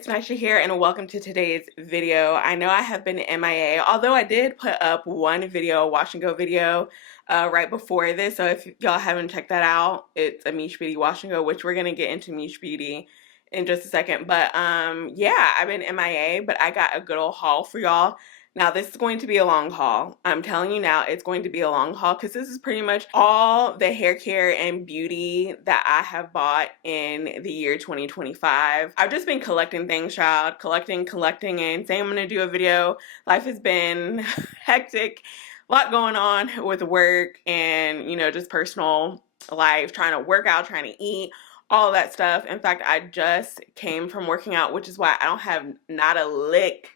it's Nisha here and welcome to today's video. I know I have been MIA, although I did put up one video, a wash and go video, right before this. So if y'all haven't checked that out, it's a Mish Beauty wash and go, which we're gonna get into Mish Beauty in just a second. But yeah, I've been MIA, but I got a good old haul for y'all. Now, this is going to be a long haul. I'm telling you now, it's going to be a long haul because this is pretty much all the hair care and beauty that I have bought in the year 2025. I've just been collecting things, child. Collecting, and saying I'm going to do a video. Life has been hectic. A lot going on with work and, you know, just personal life, trying to work out, trying to eat, all of that stuff. In fact, I just came from working out, which is why I don't have not a lick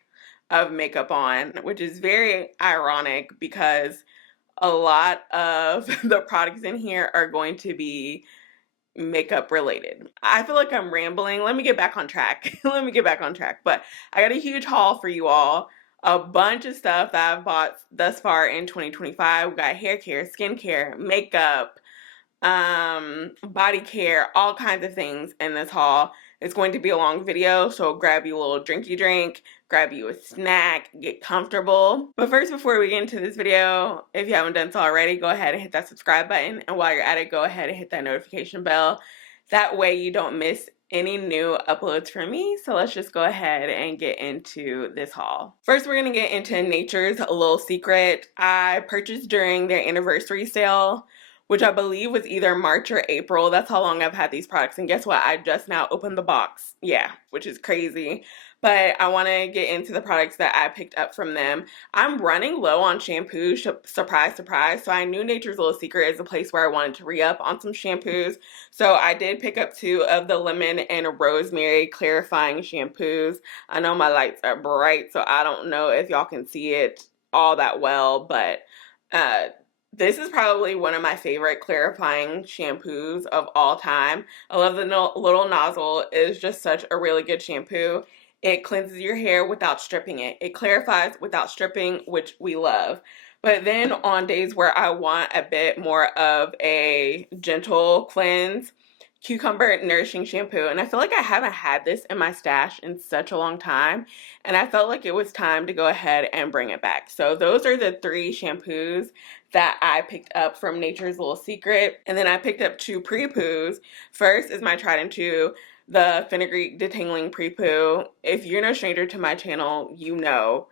of makeup on, which is very ironic because a lot of the products in here are going to be makeup related. I feel like I'm rambling. Let me get back on track. Let me get back on track. But I got a huge haul for you all. A bunch of stuff that I've bought thus far in 2025. We got hair care, skin care, makeup, body care, all kinds of things in this haul. It's going to be a long video, so grab you a little drinky drink, grab you a snack, get comfortable. But first, before we get into this video, if you haven't done so already, go ahead and hit that subscribe button. And while you're at it, go ahead and hit that notification bell. That way you don't miss any new uploads from me. So let's just go ahead and get into this haul. First, we're going to get into Nature's Little Secret. I purchased during their anniversary sale, which I believe was either March or April. That's how long I've had these products. And guess what? I just now opened the box. Yeah, which is crazy. But I want to get into the products that I picked up from them. I'm running low on shampoo. Surprise, surprise. So I knew Nature's Little Secret is a place where I wanted to re-up on some shampoos. So I did pick up 2 of the lemon and rosemary clarifying shampoos. I know my lights are bright, so I don't know if y'all can see it all that well, but this is probably one of my favorite clarifying shampoos of all time. I love the little nozzle. It's just such a really good shampoo. It cleanses your hair without stripping it. It clarifies without stripping, which we love. But then on days where I want a bit more of a gentle cleanse, Cucumber Nourishing Shampoo. And I feel like I haven't had this in my stash in such a long time. And I felt like it was time to go ahead and bring it back. So those are the 3 shampoos that I picked up from Nature's Little Secret. And then I picked up 2 pre-poos. First is my tried and true, the Fenugreek Detangling Pre-Poo. If you're no stranger to my channel, you know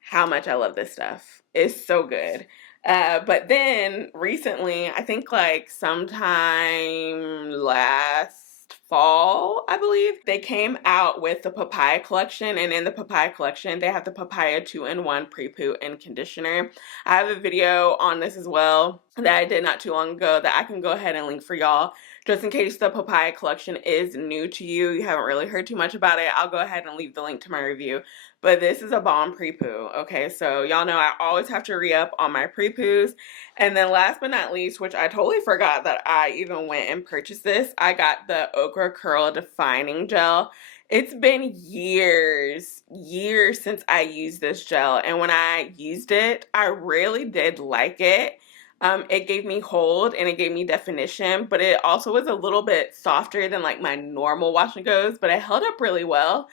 how much I love this stuff. It's so good. But then recently, I think like sometime last fall, I believe, they came out with the papaya collection. And in the papaya collection, they have the papaya 2-in-1 pre-poo and conditioner. I have a video on this as well that I did not too long ago that I can go ahead and link for y'all. Just in case the papaya collection is new to you, you haven't really heard too much about it, I'll go ahead and leave the link to my review. But this is a bomb pre-poo, okay? So y'all know I always have to re-up on my pre-poos. And then last but not least, which I totally forgot that I even went and purchased this, I got the Okra Curl Defining Gel. It's been years since I used this gel. And when I used it, I really did like it. It gave me hold and it gave me definition, but it also was a little bit softer than like my normal wash and goes, but it held up really well.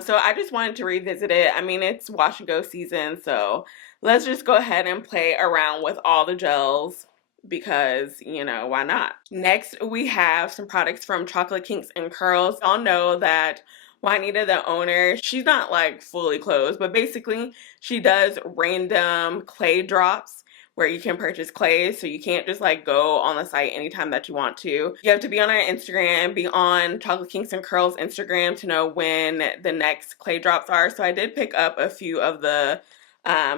So I just wanted to revisit it. I mean, it's wash and go season, so let's just go ahead and play around with all the gels because, you know, why not? Next, we have some products from Chocolate Kinks and Curls. Y'all know that Juanita, the owner, she's not like fully closed, but basically she does random clay drops where you can purchase clays, so you can't just like go on the site anytime that you want to. You have to be on our Instagram, be on Chocolate Kinks and Curls Instagram to know when the next clay drops are. So I did pick up a few of the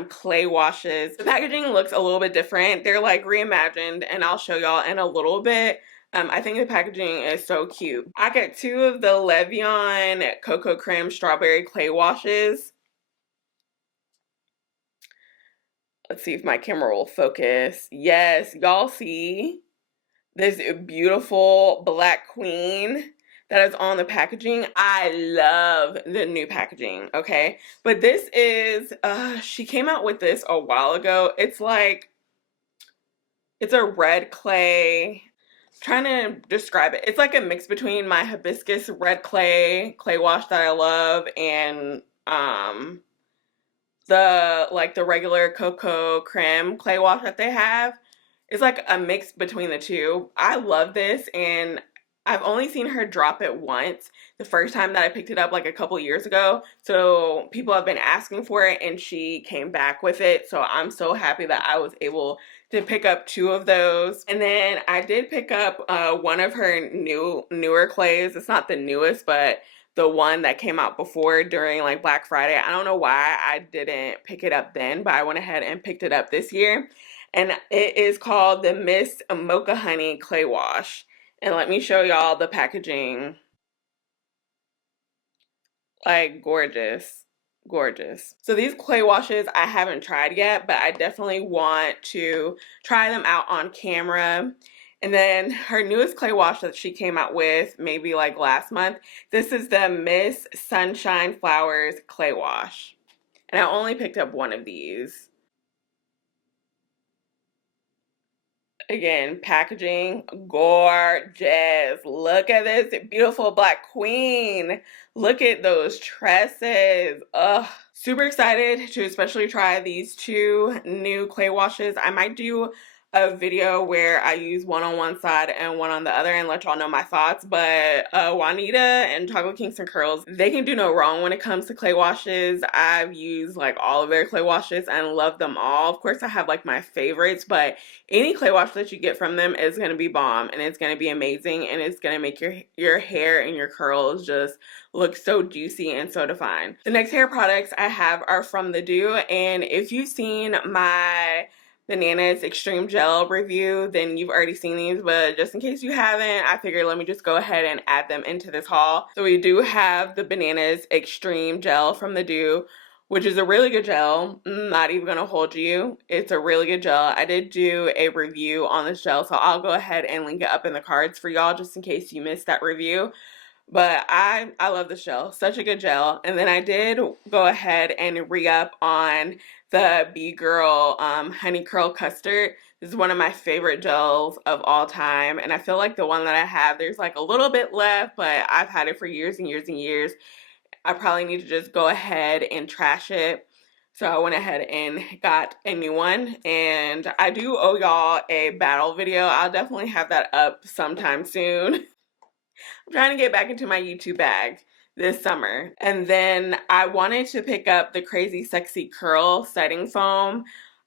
clay washes. The packaging looks a little bit different. They're like reimagined, and I'll show y'all in a little bit. I think the packaging is so cute. I got 2 of the LeVian Coco Creme Strawberry Clay Washes. Let's see if my camera will focus. Yes, y'all see this beautiful black queen that is on the packaging. I love the new packaging, okay? But this is, she came out with this a while ago. It's like, it's a red clay. trying to describe it. It's like a mix between my hibiscus red clay wash that I love and the regular Coco Creme clay wash that they have. It's like a mix between the two. I love this, and I've only seen her drop it once, the first time that I picked it up like a couple years ago. So people have been asking for it, and she came back with it. So I'm so happy that I was able to pick up two of those. And then I did pick up one of her newer clays. It's not the newest, but the one that came out before during like Black Friday. I don't know why I didn't pick it up then, but I went ahead and picked it up this year. And it is called the Miss Mocha Honey Clay Wash. And let me show y'all the packaging. Like, gorgeous. Gorgeous. So these clay washes I haven't tried yet, but I definitely want to try them out on camera. And then her newest clay wash that she came out with maybe like last month, this is the Miss Sunshine Flowers Clay Wash. And I only picked up one of these. Again, packaging, gorgeous. Look at this beautiful black queen. Look at those tresses. Ugh. Super excited to especially try these two new clay washes. I might do a video where I use one on one side and one on the other and let y'all know my thoughts. But Juanita and Chocolate Kinks and Curls, they can do no wrong when it comes to clay washes. I've used like all of their clay washes and love them all. Of course, I have like my favorites, but any clay wash that you get from them is going to be bomb, and it's going to be amazing, and it's going to make your hair and your curls just look so juicy and so defined. The next hair products I have are from The Dew, and if you've seen my Bananas Extreme Gel review, then you've already seen these, but just in case you haven't, I figured let me just go ahead and add them into this haul. So we do have the Bananas Extreme Gel from The Dew, which is a really good gel. Not even gonna hold you. It's a really good gel. I did do a review on this gel, so I'll go ahead and link it up in the cards for y'all just in case you missed that review. But I love this gel. Such a good gel. And then I did go ahead and re-up on the B-Girl Honey Curl Custard. This is one of my favorite gels of all time. And I feel like the one that I have, there's like a little bit left, but I've had it for years and years and years. I probably need to just go ahead and trash it. So I went ahead and got a new one. And I do owe y'all a battle video. I'll definitely have that up sometime soon. I'm trying to get back into my YouTube bag this summer. And then I wanted to pick up the Crazy Sexy Curl Setting Foam.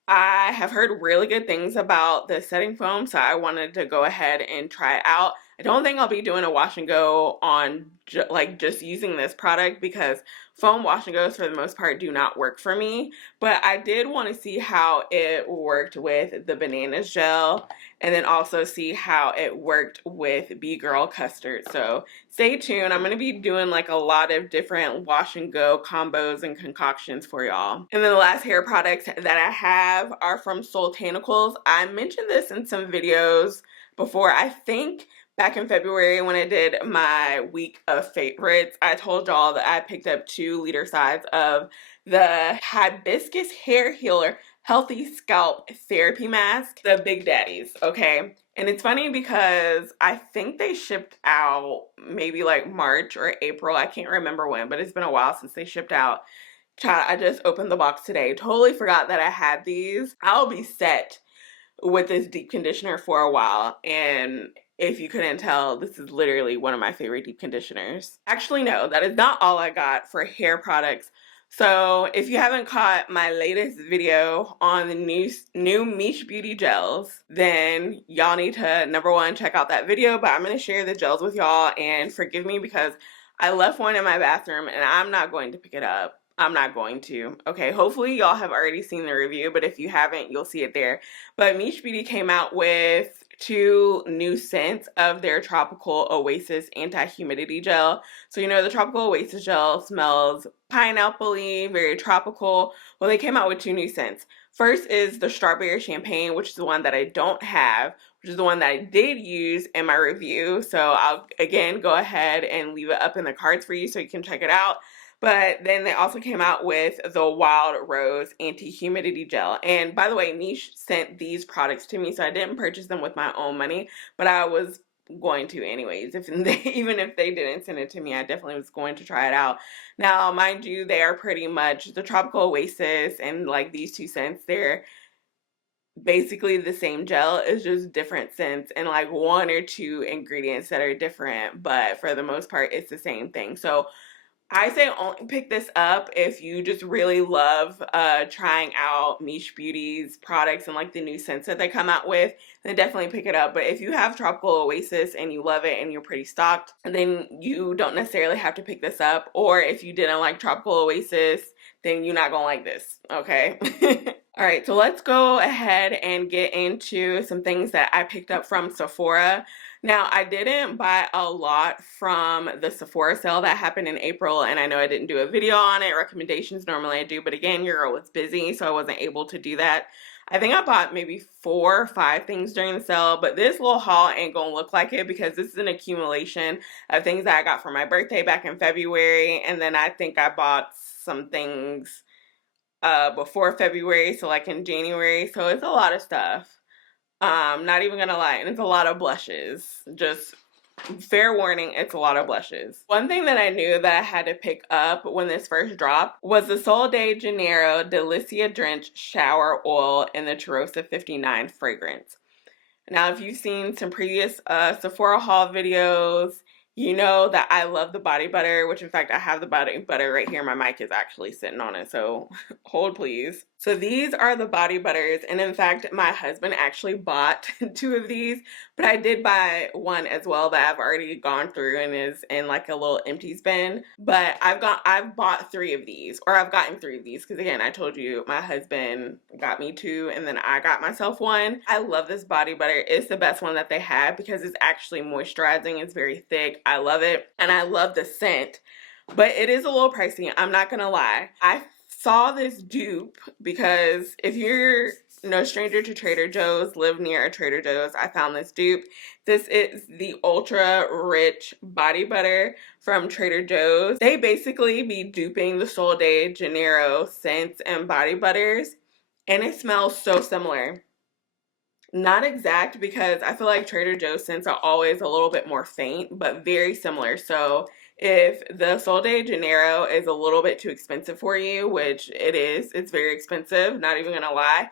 I have heard really good things about the setting foam, so I wanted to go ahead and try it out. I don't think I'll be doing a wash and go on just using this product because foam wash and goes for the most part do not work for me. But I did want to see how it worked with the bananas gel and then also see how it worked with B-Girl Custard. So stay tuned. I'm going to be doing like a lot of different wash and go combos and concoctions for y'all. And then the last hair products that I have are from Soultanicals. I mentioned this in some videos before. I think back in February when I did my week of favorites, I told y'all that I picked up 2-liter size of the Hibiscus Hair Healer Healthy Scalp Therapy Mask, the Big Daddies, okay? And it's funny because I think they shipped out maybe like March or April. I can't remember when, but it's been a while since they shipped out. Child, I just opened the box today. Totally forgot that I had these. I'll be set with this deep conditioner for a while, and if you couldn't tell, this is literally one of my favorite deep conditioners. Actually, no, that is not all I got for hair products. So if you haven't caught my latest video on the new Miche Beauty gels, then y'all need to, number one, check out that video, but I'm going to share the gels with y'all, and forgive me because I left one in my bathroom and I'm not going to pick it up. I'm not going to. Okay, hopefully y'all have already seen the review, but if you haven't, you'll see it there. But Miche Beauty came out with 2 new scents of their Tropical Oasis Anti-Humidity Gel. So you know the Tropical Oasis Gel smells pineapple-y, very tropical. Well, they came out with 2 new scents. First is the Strawberry Champagne, which is the one that I don't have, which is the one that I did use in my review. So I'll, again, go ahead and leave it up in the cards for you so you can check it out. But then they also came out with the Wild Rose Anti-Humidity Gel. And by the way, Niche sent these products to me, so I didn't purchase them with my own money, but I was going to anyways. Even if they didn't send it to me, I definitely was going to try it out. Now, mind you, they are pretty much the Tropical Oasis and like these two scents. They're basically the same gel. It's just different scents and like one or two ingredients that are different, but for the most part, it's the same thing. So I say only pick this up if you just really love trying out Miche Beauty's products and like the new scents that they come out with, then definitely pick it up. But if you have Tropical Oasis and you love it and you're pretty stocked, then you don't necessarily have to pick this up. Or if you didn't like Tropical Oasis, then you're not gonna like this, okay? All right, so let's go ahead and get into some things that I picked up from Sephora. Now, I didn't buy a lot from the Sephora sale that happened in April, and I know I didn't do a video on it, recommendations, normally I do, but again, your girl was busy, so I wasn't able to do that. I think I bought maybe 4 or 5 things during the sale, but this little haul ain't gonna look like it because this is an accumulation of things that I got for my birthday back in February, and then I think I bought some things before February, so like in January, so it's a lot of stuff. Not even gonna lie, and it's a lot of blushes. Just fair warning, it's a lot of blushes. One thing that I knew that I had to pick up when this first dropped was the Sol de Janeiro Delicia Drench Shower Oil in the Cheirosa 59 fragrance. Now, if you've seen some previous Sephora haul videos, you know that I love the body butter, which in fact I have the body butter right here. My mic is actually sitting on it, so hold please. So these are the body butters, and in fact my husband actually bought 2 of these, but I did buy one as well that I've already gone through and is in like a little empties bin. But I've bought 3 of these, or I've gotten 3 of these, because again, I told you my husband got me 2 and then I got myself 1. I love this body butter. It's the best one that they have because it's actually moisturizing. It's very thick. I love it, and I love the scent, but it is a little pricey. I'm not gonna lie. I saw this dupe because if you're no stranger to Trader Joe's, live near a Trader Joe's, I found this dupe. This is the Ultra Rich Body Butter from Trader Joe's. They basically be duping the Sol de Janeiro scents and body butters, and it smells so similar. Not exact, because I feel like Trader Joe's scents are always a little bit more faint, but very similar. So if the Sol de Janeiro is a little bit too expensive for you, which it is, it's very expensive, not even gonna lie,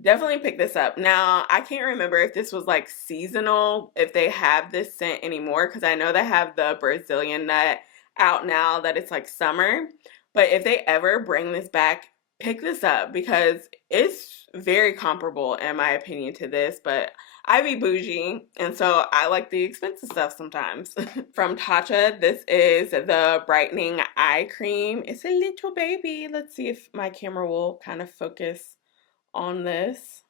definitely pick this up. Now, I can't remember if this was like seasonal, if they have this scent anymore, because I know they have the Brazilian nut out now that it's like summer. But if they ever bring this back, pick this up because it's very comparable in my opinion to this, but I be bougie, and so I like the expensive stuff sometimes. From Tatcha, this is the Brightening Eye Cream. It's a little baby. Let's see if my camera will kind of focus on this.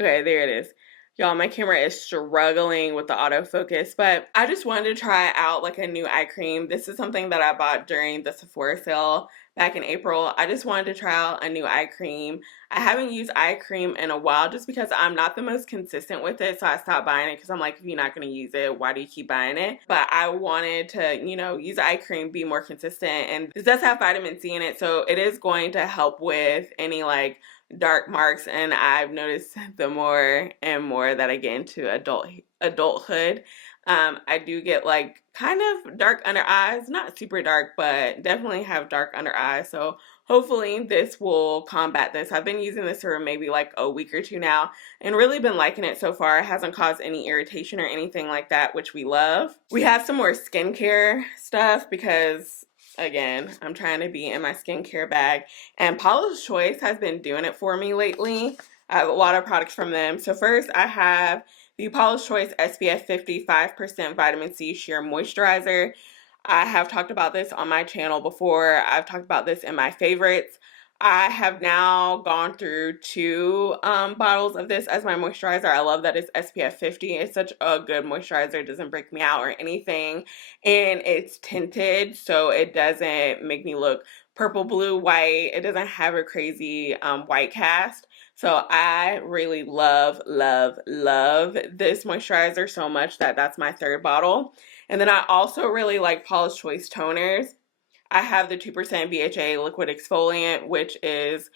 Okay, there it is. Y'all, my camera is struggling with the autofocus, but I just wanted to try out like a new eye cream. This is something that I bought during the Sephora sale back in April. I just wanted to try out a new eye cream. I haven't used eye cream in a while just because I'm not the most consistent with it, so I stopped buying it because I'm like, if you're not going to use it, why do you keep buying it? But I wanted to, you know, use eye cream, be more consistent, and this does have vitamin C in it, so it is going to help with any like dark marks, and I've noticed the more and more that I get into adulthood, I do get like kind of dark under eyes, not super dark, but definitely have dark under eyes. So hopefully this will combat this. I've been using this for maybe like a week or 2 now and really been liking it so far. It hasn't caused any irritation or anything like that, which we love. We have some more skincare stuff because again, I'm trying to be in my skincare bag, and Paula's Choice has been doing it for me lately. I have a lot of products from them. So first I have the Paula's Choice SPF 50 5% Vitamin C Sheer Moisturizer. I have talked about this on my channel before. I've talked about this in my favorites. I have now gone through 2 bottles of this as my moisturizer. I love that it's SPF 50. It's such a good moisturizer. It doesn't break me out or anything. And it's tinted, so it doesn't make me look purple, blue, white. It doesn't have a crazy white cast. So I really love, love, love this moisturizer so much that that's my 3rd bottle. And then I also really like Paula's Choice toners. I have the 2% BHA liquid exfoliant, which is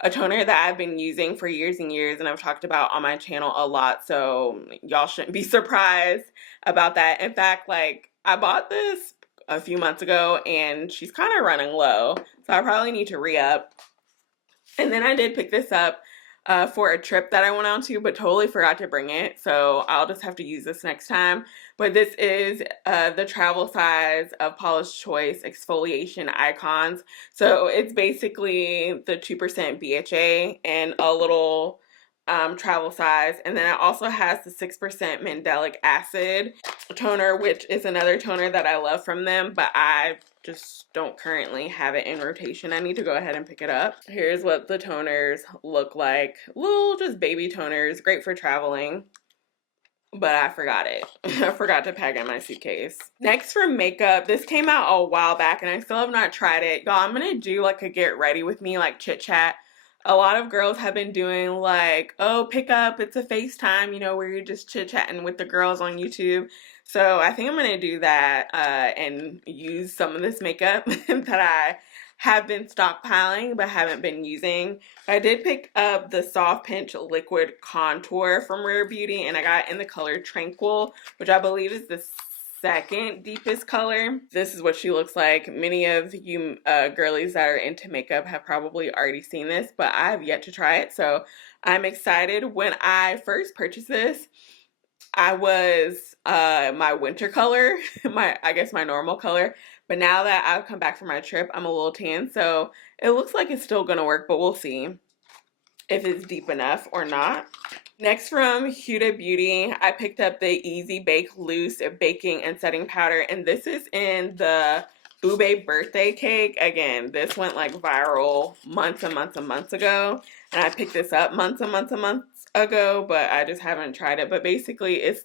a toner that I've been using for years and years, and I've talked about on my channel a lot, so y'all shouldn't be surprised about that. In fact, like, I bought this a few months ago, and she's kind of running low, so I probably need to re-up. And then I did pick this up for a trip that I went on to, but totally forgot to bring it, so I'll just have to use this next time. But this is the travel size of Paula's Choice Exfoliation Icons. So it's basically the 2% BHA and a little travel size. And then it also has the 6% mandelic acid toner, which is another toner that I love from them, but I just don't currently have it in rotation. I need to go ahead and pick it up. Here's what the toners look like. Little just baby toners, great for traveling. But I forgot it. I forgot to pack it in my suitcase. Next for makeup, this came out a while back and I still have not tried it. Y'all, I'm gonna do like a get ready with me, like chit chat. A lot of girls have been doing like, oh, pick up, it's a FaceTime, you know, where you're just chit chatting with the girls on YouTube. So I think I'm gonna do that and use some of this makeup that I have been stockpiling but haven't been using. I did pick up the Soft Pinch Liquid Contour from Rare Beauty, and I got it in the color Tranquil, which I believe is the second deepest color. This is what she looks like. Many of you girlies that are into makeup have probably already seen this, but I have yet to try it, so I'm excited. When I first purchased this, I was my winter color, I guess my normal color, but now that I've come back from my trip, I'm a little tan, so it looks like it's still gonna work, but we'll see if it's deep enough or not. Next from Huda Beauty, I picked up the Easy Bake Loose Baking and Setting Powder, and this is in the Ube birthday cake. Again, this went like viral months and months and months ago, and I picked this up months and months and months ago, but I just haven't tried it. But basically, it's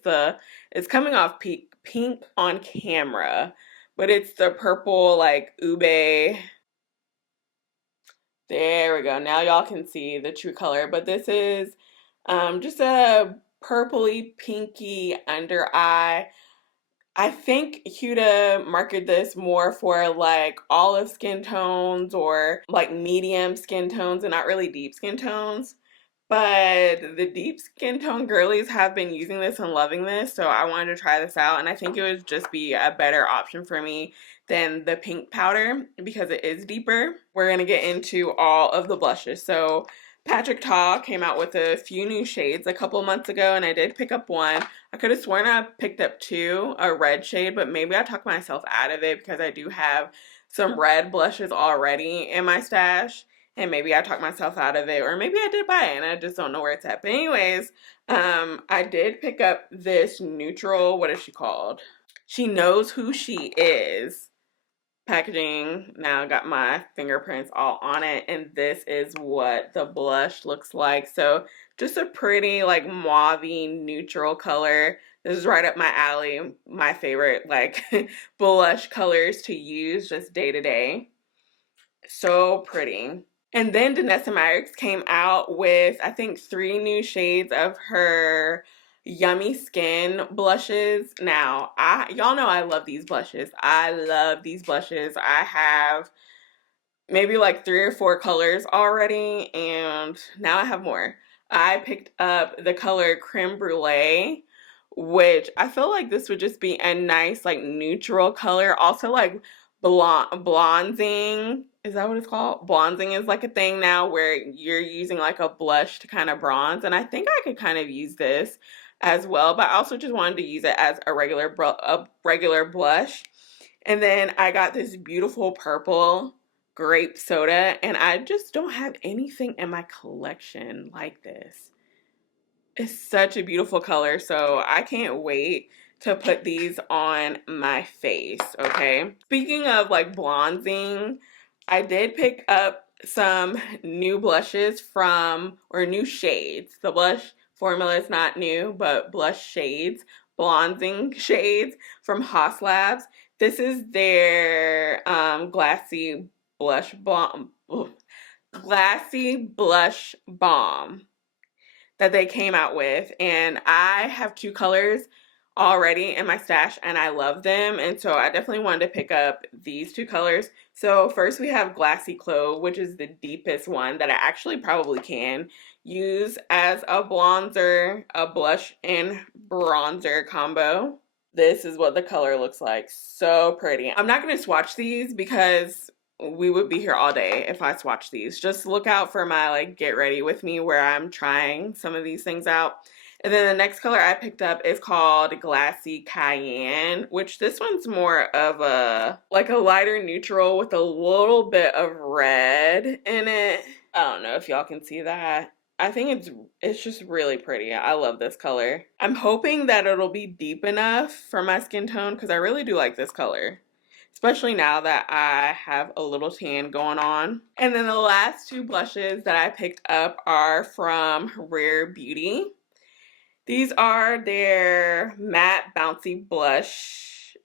coming off pink on camera, but it's the purple like ube. There we go. Now y'all can see the true color, but this is just a purpley pinky under eye. I think Huda marketed this more for like olive skin tones or like medium skin tones and not really deep skin tones. But the deep skin tone girlies have been using this and loving this, so I wanted to try this out, and I think it would just be a better option for me than the pink powder because it is deeper. We're going to get into all of the blushes. So Patrick Ta came out with a few new shades a couple months ago, and I did pick up one. I could have sworn I picked up two, a red shade, but maybe I talked myself out of it because I do have some red blushes already in my stash. And maybe I talked myself out of it, or maybe I did buy it and I just don't know where it's at. But anyways, I did pick up this neutral, what is she called? She Knows Who She Is packaging. Now I got my fingerprints all on it, and this is what the blush looks like. So just a pretty like mauve-y neutral color. This is right up my alley. My favorite like blush colors to use just day to day. So pretty. And then Danessa Myricks came out with, I think, 3 new shades of her Yummy Skin blushes. Now, y'all know I love these blushes. I love these blushes. I have maybe like 3 or 4 colors already, and now I have more. I picked up the color Creme Brulee, which I feel like this would just be a nice like neutral color. Also like bronzing. Is that what it's called? Bronzing is like a thing now where you're using like a blush to kind of bronze, and I think I could kind of use this as well, but I also just wanted to use it as a regular blush. And then I got this beautiful purple grape soda, and I just don't have anything in my collection like this. It's such a beautiful color, so I can't wait to put these on my face, okay? Speaking of like bronzing, I did pick up some new blushes or new shades. The blush formula is not new, but blush shades, bronzing shades from Haus Labs. This is their glassy blush balm that they came out with, and I have 2 colors already in my stash and I love them, and so I definitely wanted to pick up these two colors. So first we have Glassy Clove, which is the deepest one that I actually probably can use as a bronzer, a blush and bronzer combo. This is what the color looks like. So pretty. I'm not going to swatch these because we would be here all day if I swatch these. Just look out for my like get ready with me where I'm trying some of these things out. And then the next color I picked up is called Glassy Cayenne, which this one's more of a like a lighter neutral with a little bit of red in it. I don't know if y'all can see that. I think it's just really pretty. I love this color. I'm hoping that it'll be deep enough for my skin tone because I really do like this color, especially now that I have a little tan going on. And then the last two blushes that I picked up are from Rare Beauty. These are their matte bouncy blush.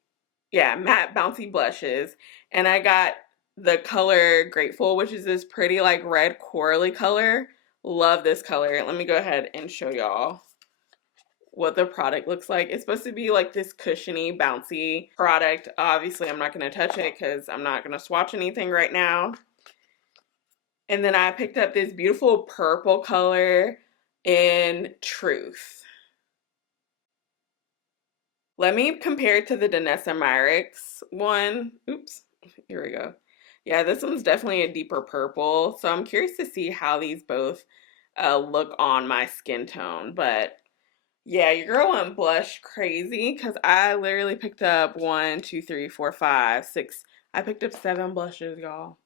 Yeah, matte bouncy blushes. And I got the color Grateful, which is this pretty like red corally color. Love this color. Let me go ahead and show y'all what the product looks like. It's supposed to be like this cushiony, bouncy product. Obviously, I'm not going to touch it because I'm not going to swatch anything right now. And then I picked up this beautiful purple color in Truth. Let me compare it to the Danessa Myricks one. Oops, here we go. Yeah, this one's definitely a deeper purple. So I'm curious to see how these both look on my skin tone. But yeah, your girl went blush crazy because I literally picked up 1, 2, 3, 4, 5, 6. I picked up 7 blushes, y'all.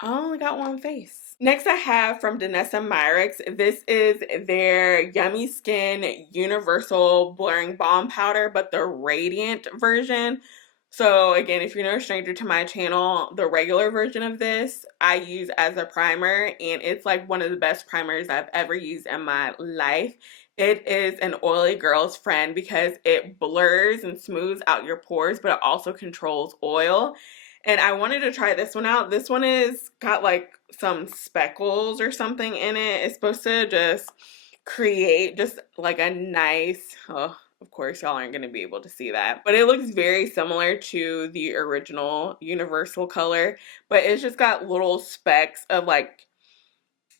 I only got one face. Next I have from Danessa Myricks. This is their Yummy Skin Universal Blurring Balm Powder, but the radiant version. So again, if you're no stranger to my channel, the regular version of this I use as a primer, and it's like one of the best primers I've ever used in my life. It is an oily girl's friend because it blurs and smooths out your pores, but it also controls oil. And I wanted to try this one out. This one is got like some speckles or something in it. It's supposed to just create just like a nice, oh, of course y'all aren't going to be able to see that, but it looks very similar to the original universal color, but it's just got little specks of like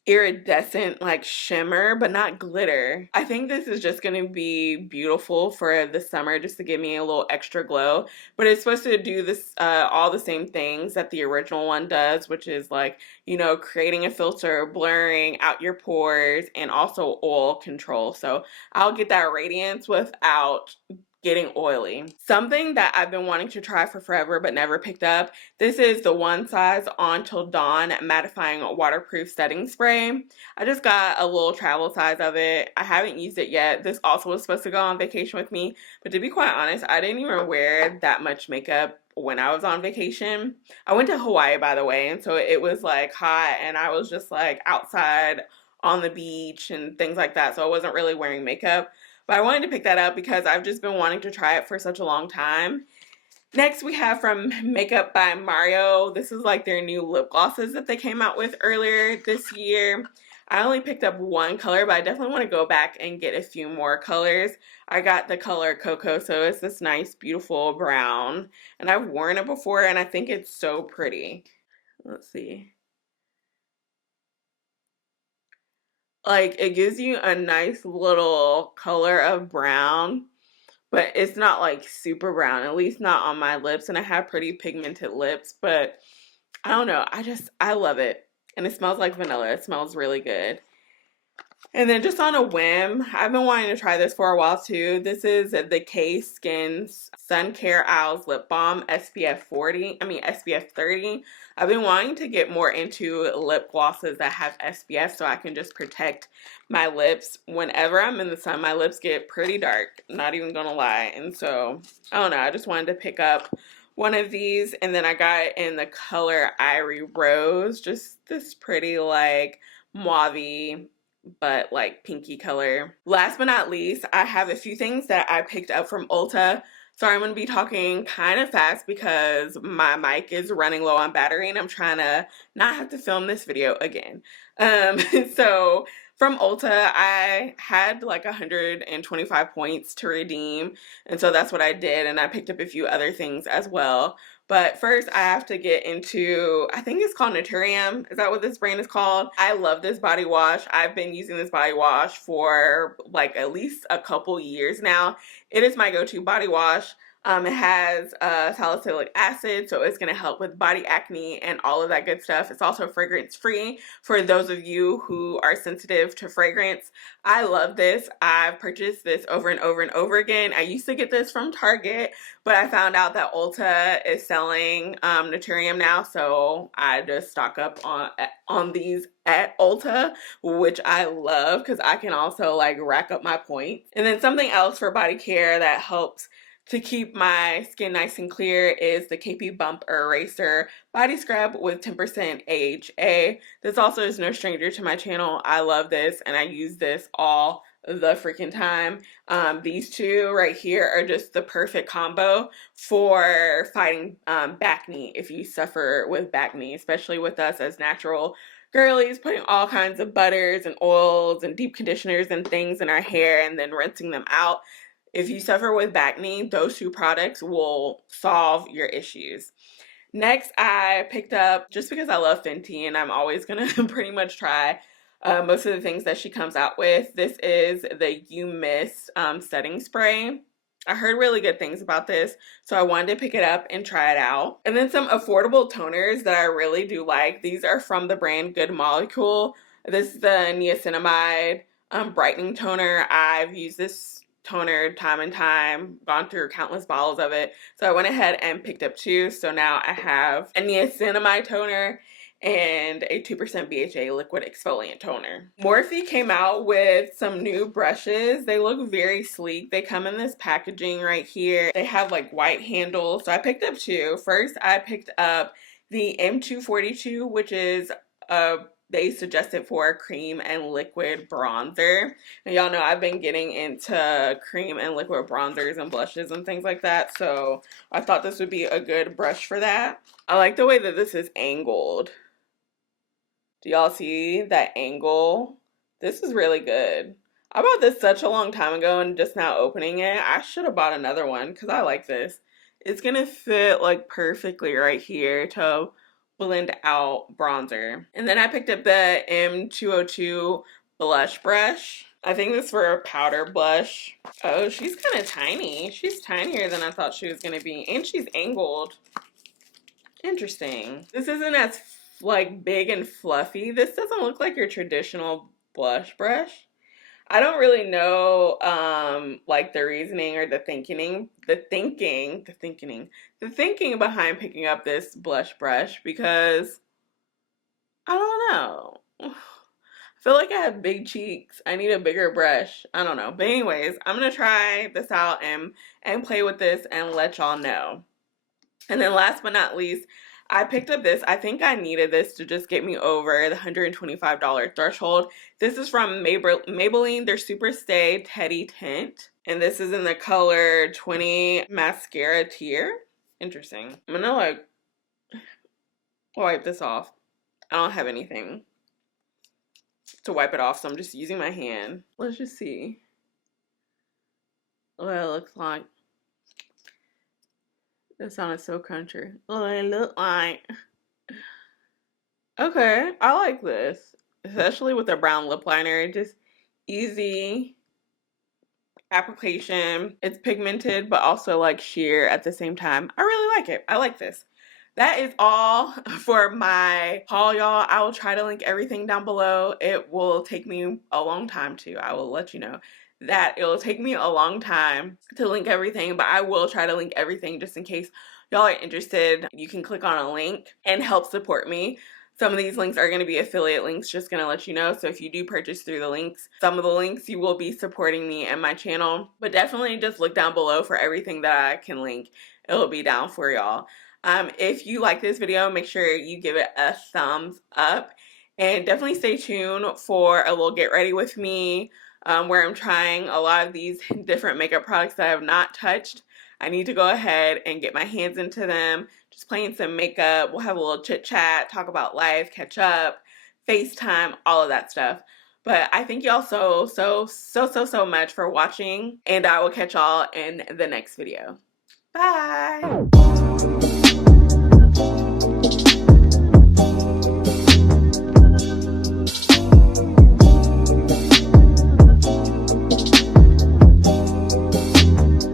iridescent like shimmer, but not glitter. I think this is just going to be beautiful for the summer just to give me a little extra glow, but it's supposed to do this all the same things that the original one does, which is like, you know, creating a filter, blurring out your pores, and also oil control. So I'll get that radiance without getting oily. Something that I've been wanting to try for forever but never picked up. This is the One Size On Till Dawn Mattifying Waterproof Setting Spray. I just got a little travel size of it. I haven't used it yet. This also was supposed to go on vacation with me, but to be quite honest, I didn't even wear that much makeup when I was on vacation. I went to Hawaii, by the way, and so it was like hot and I was just like outside on the beach and things like that, so I wasn't really wearing makeup. But I wanted to pick that up because I've just been wanting to try it for such a long time. Next we have from Makeup by Mario. This is like their new lip glosses that they came out with earlier this year. I only picked up one color, but I definitely want to go back and get a few more colors. I got the color Coco, so it's this nice, beautiful brown. And I've worn it before, and I think it's so pretty. Let's see. Like, it gives you a nice little color of brown, but it's not like super brown, at least not on my lips. And I have pretty pigmented lips, but I don't know. I love it. And it smells like vanilla. It smells really good. And then just on a whim, I've been wanting to try this for a while too. This is the K-Skins Sun Care Isles Lip Balm SPF 30. I've been wanting to get more into lip glosses that have SPF so I can just protect my lips. Whenever I'm in the sun, my lips get pretty dark, not even gonna lie. And so, I don't know, I just wanted to pick up one of these, and then I got it in the color Ivory Rose, just this pretty like mauve but like pinky color. Last but not least, I have a few things that I picked up from Ulta. Sorry, I'm going to be talking kind of fast because my mic is running low on battery and I'm trying to not have to film this video again. So From Ulta. I had like 125 points to redeem, and so that's what I did, and I picked up a few other things as well. But first, I have to get into, I think it's called Naturium. Is that what this brand is called? I love this body wash. I've been using this body wash for like at least a couple years now. It is my go-to body wash. It has salicylic acid, so it's going to help with body acne and all of that good stuff. It's also fragrance free for those of you who are sensitive to fragrance. I love this. I've purchased this over and over and over again. I used to get this from Target, but I found out that Ulta is selling Naturium now, so I just stock up on these at Ulta, which I love because I can also like rack up my points. And then something else for body care that helps to keep my skin nice and clear is the KP Bump Eraser Body Scrub with 10% AHA. This also is no stranger to my channel. I love this and I use this all the freaking time. These two right here are just the perfect combo for fighting back knee if you suffer with back knee, especially with us as natural girlies putting all kinds of butters and oils and deep conditioners and things in our hair and then rinsing them out. If you suffer with back knee, those two products will solve your issues. Next, I picked up, just because I love Fenty and I'm always going to pretty much try most of the things that she comes out with. This is the You Mist setting spray. I heard really good things about this, so I wanted to pick it up and try it out. And then some affordable toners that I really do like. These are from the brand Good Molecule. This is the niacinamide brightening toner. I've used this toner time and time, gone through countless bottles of it. So I went ahead and picked up two. So now I have a niacinamide toner and a 2% BHA liquid exfoliant toner. Morphe came out with some new brushes. They look very sleek. They come in this packaging right here. They have like white handles. So I picked up two. First, I picked up the M242, which is they suggested for a cream and liquid bronzer. And y'all know I've been getting into cream and liquid bronzers and blushes and things like that. So I thought this would be a good brush for that. I like the way that this is angled. Do y'all see that angle? This is really good. I bought this such a long time ago and just now opening it. I should have bought another one because I like this. It's gonna fit like perfectly right here to blend out bronzer. And then I picked up the M202 blush brush. I think this is for a powder blush. Oh, she's kind of tiny. She's tinier than I thought she was gonna be. And she's angled. Interesting. This isn't as like big and fluffy. This doesn't look like your traditional blush brush. I don't really know like the reasoning or the thinking behind picking up this blush brush because I don't know. I feel like I have big cheeks. I need a bigger brush. I don't know. But anyways, I'm going to try this out and play with this and let y'all know. And then last but not least, I picked up this. I think I needed this to just get me over the $125 threshold. This is from Maybelline, their Super Stay Teddy Tint. And this is in the color 20 Mascara Tear. Interesting. I'm gonna like wipe this off. I don't have anything to wipe it off, so I'm just using my hand. Let's just see what it looks like. That sounded so country. What it look like. Okay, I like this. Especially with a brown lip liner. Just easy application. It's pigmented, but also like sheer at the same time. I really like it. I like this. That is all for my haul, y'all. I will try to link everything down below. It will take me a long time too. I will let you know that it will take me a long time to link everything, but I will try to link everything just in case y'all are interested. You can click on a link and help support me. Some of these links are going to be affiliate links, just going to let you know. So if you do purchase through the links, some of the links, you will be supporting me and my channel. But definitely just look down below for everything that I can link. It will be down for y'all. If you like this video, make sure you give it a thumbs up. And definitely stay tuned for a little get ready with me, where I'm trying a lot of these different makeup products that I have not touched. I need to go ahead and get my hands into them, just playing some makeup. We'll have a little chit chat, talk about life, catch up, FaceTime, all of that stuff. But I thank y'all so much for watching, and I will catch y'all in the next video. Bye.